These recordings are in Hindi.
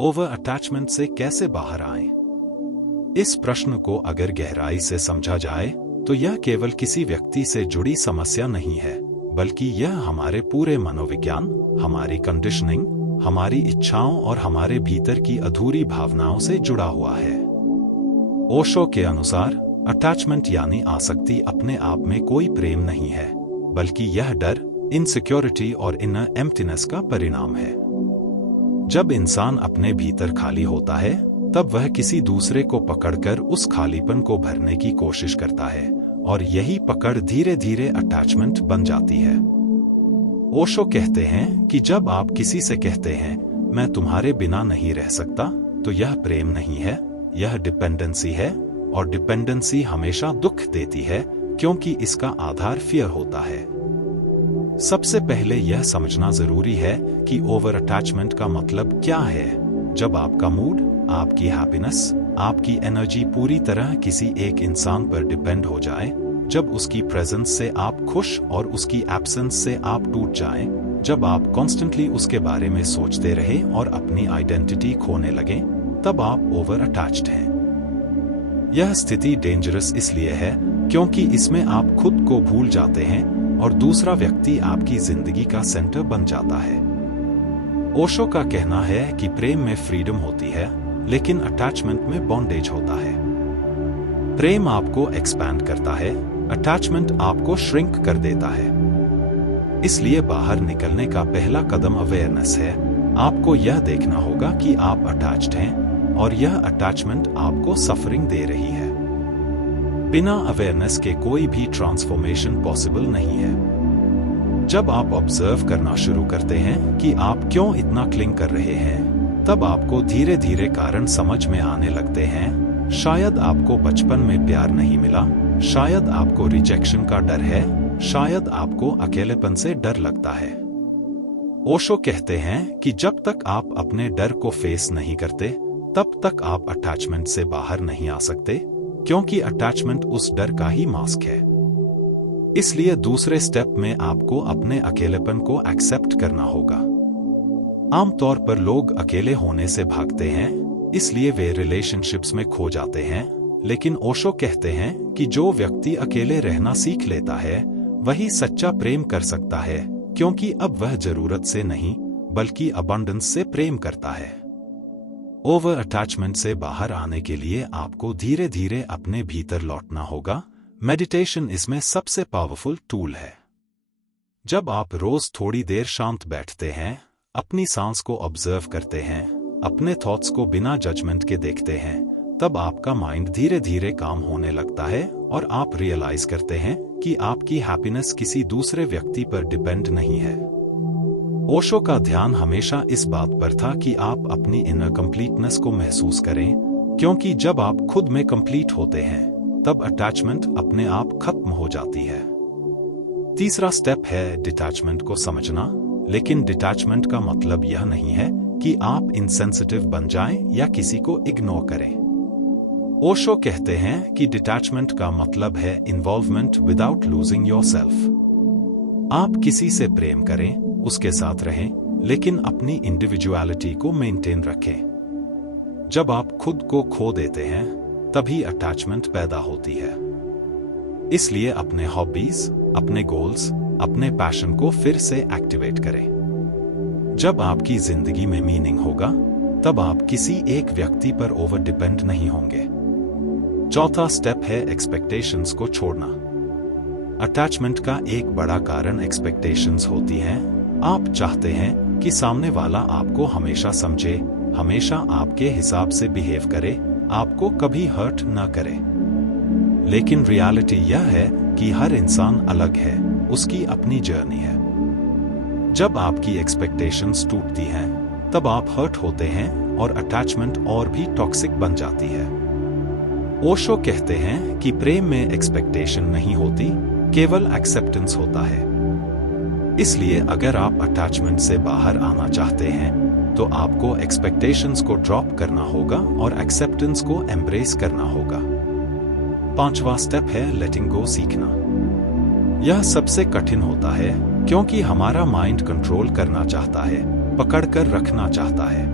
ओवर अटैचमेंट से कैसे बाहर आएं? इस प्रश्न को अगर गहराई से समझा जाए तो यह केवल किसी व्यक्ति से जुड़ी समस्या नहीं है, बल्कि यह हमारे पूरे मनोविज्ञान, हमारी कंडीशनिंग, हमारी इच्छाओं और हमारे भीतर की अधूरी भावनाओं से जुड़ा हुआ है। ओशो के अनुसार अटैचमेंट यानी आसक्ति अपने आप में कोई प्रेम नहीं है, बल्कि यह डर, इनसिक्योरिटी और इनर एम्प्टीनेस का परिणाम है। जब इंसान अपने भीतर खाली होता है, तब वह किसी दूसरे को पकड़कर उस खालीपन को भरने की कोशिश करता है, और यही पकड़ धीरे धीरे अटैचमेंट बन जाती है। ओशो कहते हैं कि जब आप किसी से कहते हैं, मैं तुम्हारे बिना नहीं रह सकता, तो यह प्रेम नहीं है, यह डिपेंडेंसी है, और डिपेंडेंसी हमेशा दुख देती है, क्योंकि इसका आधार फियर होता है। सबसे पहले यह समझना जरूरी है कि ओवर अटैचमेंट का मतलब क्या है। जब आपका मूड, आपकी हैप्पीनेस, आपकी एनर्जी पूरी तरह किसी एक इंसान पर डिपेंड हो जाए, जब उसकी प्रेजेंस से आप खुश और उसकी एब्सेंस से आप टूट जाएं, जब आप कॉन्स्टेंटली उसके बारे में सोचते रहे और अपनी आइडेंटिटी खोने लगे, तब आप ओवर अटैच्ड हैं। यह स्थिति डेंजरस इसलिए है क्योंकि इसमें आप खुद को भूल जाते हैं और दूसरा व्यक्ति आपकी जिंदगी का सेंटर बन जाता है। ओशो का कहना है कि प्रेम में फ्रीडम होती है, लेकिन अटैचमेंट में बॉन्डेज होता है। प्रेम आपको एक्सपैंड करता है, अटैचमेंट आपको श्रिंक कर देता है। इसलिए बाहर निकलने का पहला कदम अवेयरनेस है। आपको यह देखना होगा कि आप अटैच्ड हैं और यह अटैचमेंट आपको सफरिंग दे रही है। बिना अवेयरनेस के कोई भी ट्रांसफॉर्मेशन पॉसिबल नहीं है। जब आप ऑब्जर्व करना शुरू करते हैं कि आप क्यों इतना क्लिंग कर रहे हैं, तब आपको धीरे धीरे कारण समझ में आने लगते हैं। शायद आपको बचपन में प्यार नहीं मिला, शायद आपको रिजेक्शन का डर है, शायद आपको अकेलेपन से डर लगता है। ओशो कहते हैं कि जब तक आप अपने डर को फेस नहीं करते, तब तक आप अटैचमेंट से बाहर नहीं आ सकते, क्योंकि अटैचमेंट उस डर का ही मास्क है। इसलिए दूसरे स्टेप में आपको अपने अकेलेपन को एक्सेप्ट करना होगा। आमतौर पर लोग अकेले होने से भागते हैं, इसलिए वे रिलेशनशिप्स में खो जाते हैं। लेकिन ओशो कहते हैं कि जो व्यक्ति अकेले रहना सीख लेता है, वही सच्चा प्रेम कर सकता है, क्योंकि अब वह जरूरत से नहीं, बल्कि अबंडेंस से प्रेम करता है। ओवर अटैचमेंट से बाहर आने के लिए आपको धीरे धीरे अपने भीतर लौटना होगा। मेडिटेशन इसमें सबसे पावरफुल टूल है। जब आप रोज थोड़ी देर शांत बैठते हैं, अपनी सांस को ऑब्जर्व करते हैं, अपने थॉट्स को बिना जजमेंट के देखते हैं, तब आपका माइंड धीरे धीरे काम होने लगता है और आप रियलाइज करते हैं कि आपकी हैप्पीनेस किसी दूसरे व्यक्ति पर डिपेंड नहीं है। ओशो का ध्यान हमेशा इस बात पर था कि आप अपनी इनर कंप्लीटनेस को महसूस करें, क्योंकि जब आप खुद में कंप्लीट होते हैं, तब अटैचमेंट अपने आप खत्म हो जाती है। तीसरा स्टेप है डिटैचमेंट को समझना, लेकिन डिटैचमेंट का मतलब यह नहीं है कि आप इनसेंसिटिव बन जाएं या किसी को इग्नोर करें। ओशो कहते हैं कि डिटैचमेंट का मतलब है इन्वॉल्वमेंट विदाउट लूजिंग योरसेल्फ। आप किसी से प्रेम करें, उसके साथ रहें, लेकिन अपनी इंडिविजुअलिटी को मेंटेन रखें। जब आप खुद को खो देते हैं, तभी अटैचमेंट पैदा होती है। इसलिए अपने हॉबीज, अपने गोल्स, अपने पैशन को फिर से एक्टिवेट करें। जब आपकी जिंदगी में मीनिंग होगा, तब आप किसी एक व्यक्ति पर ओवर डिपेंड नहीं होंगे। चौथा स्टेप है एक्सपेक्टेशंस को छोड़ना। अटैचमेंट का एक बड़ा कारण एक्सपेक्टेशंस होती हैं। आप चाहते हैं कि सामने वाला आपको हमेशा समझे, हमेशा आपके हिसाब से बिहेव करे, आपको कभी हर्ट न करे। लेकिन रियलिटी यह है कि हर इंसान अलग है, उसकी अपनी जर्नी है। जब आपकी एक्सपेक्टेशंस टूटती हैं, तब आप हर्ट होते हैं और अटैचमेंट और भी टॉक्सिक बन जाती है। ओशो कहते हैं कि प्रेम में एक्सपेक्टेशन नहीं होती, केवल एक्सेप्टेंस होता है। इसलिए अगर आप अटैचमेंट से बाहर आना चाहते हैं, तो आपको एक्सपेक्टेशंस को ड्रॉप करना होगा और एक्सेप्टेंस को एम्ब्रेस करना होगा। पांचवा स्टेप है लेटिंग गो सीखना। यह सबसे कठिन होता है, क्योंकि हमारा माइंड कंट्रोल करना चाहता है, पकड़ कर रखना चाहता है।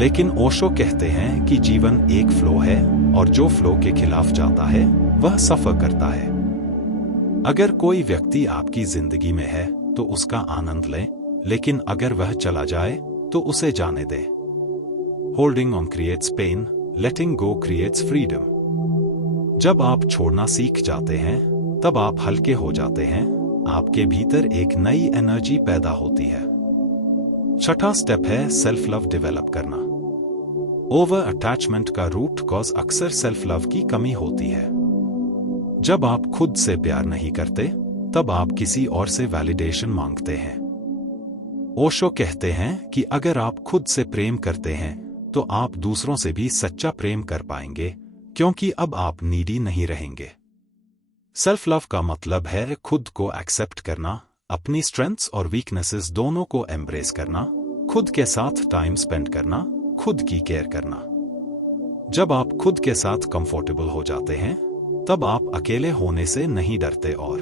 लेकिन ओशो कहते हैं कि जीवन एक फ्लो है और जो फ्लो के खिलाफ जाता है वह सफर करता है। अगर कोई व्यक्ति आपकी जिंदगी में है तो उसका आनंद लें, लेकिन अगर वह चला जाए तो उसे जाने दें। Holding on creates pain, letting go creates freedom. जब आप छोड़ना सीख जाते हैं तब आप हल्के हो जाते हैं, आपके भीतर एक नई एनर्जी पैदा होती है। छठा स्टेप है सेल्फ लव डेवलप करना। ओवर अटैचमेंट का रूट कॉज अक्सर सेल्फ लव की कमी होती है। जब आप खुद से प्यार नहीं करते तब आप किसी और से वैलिडेशन मांगते हैं। ओशो कहते हैं कि अगर आप खुद से प्रेम करते हैं तो आप दूसरों से भी सच्चा प्रेम कर पाएंगे, क्योंकि अब आप नीडी नहीं रहेंगे। सेल्फ लव का मतलब है खुद को एक्सेप्ट करना, अपनी स्ट्रेंथ्स और वीकनेसेस दोनों को एम्ब्रेस करना, खुद के साथ टाइम स्पेंड करना, खुद की केयर करना। जब आप खुद के साथ कंफर्टेबल हो जाते हैं तब आप अकेले होने से नहीं डरते और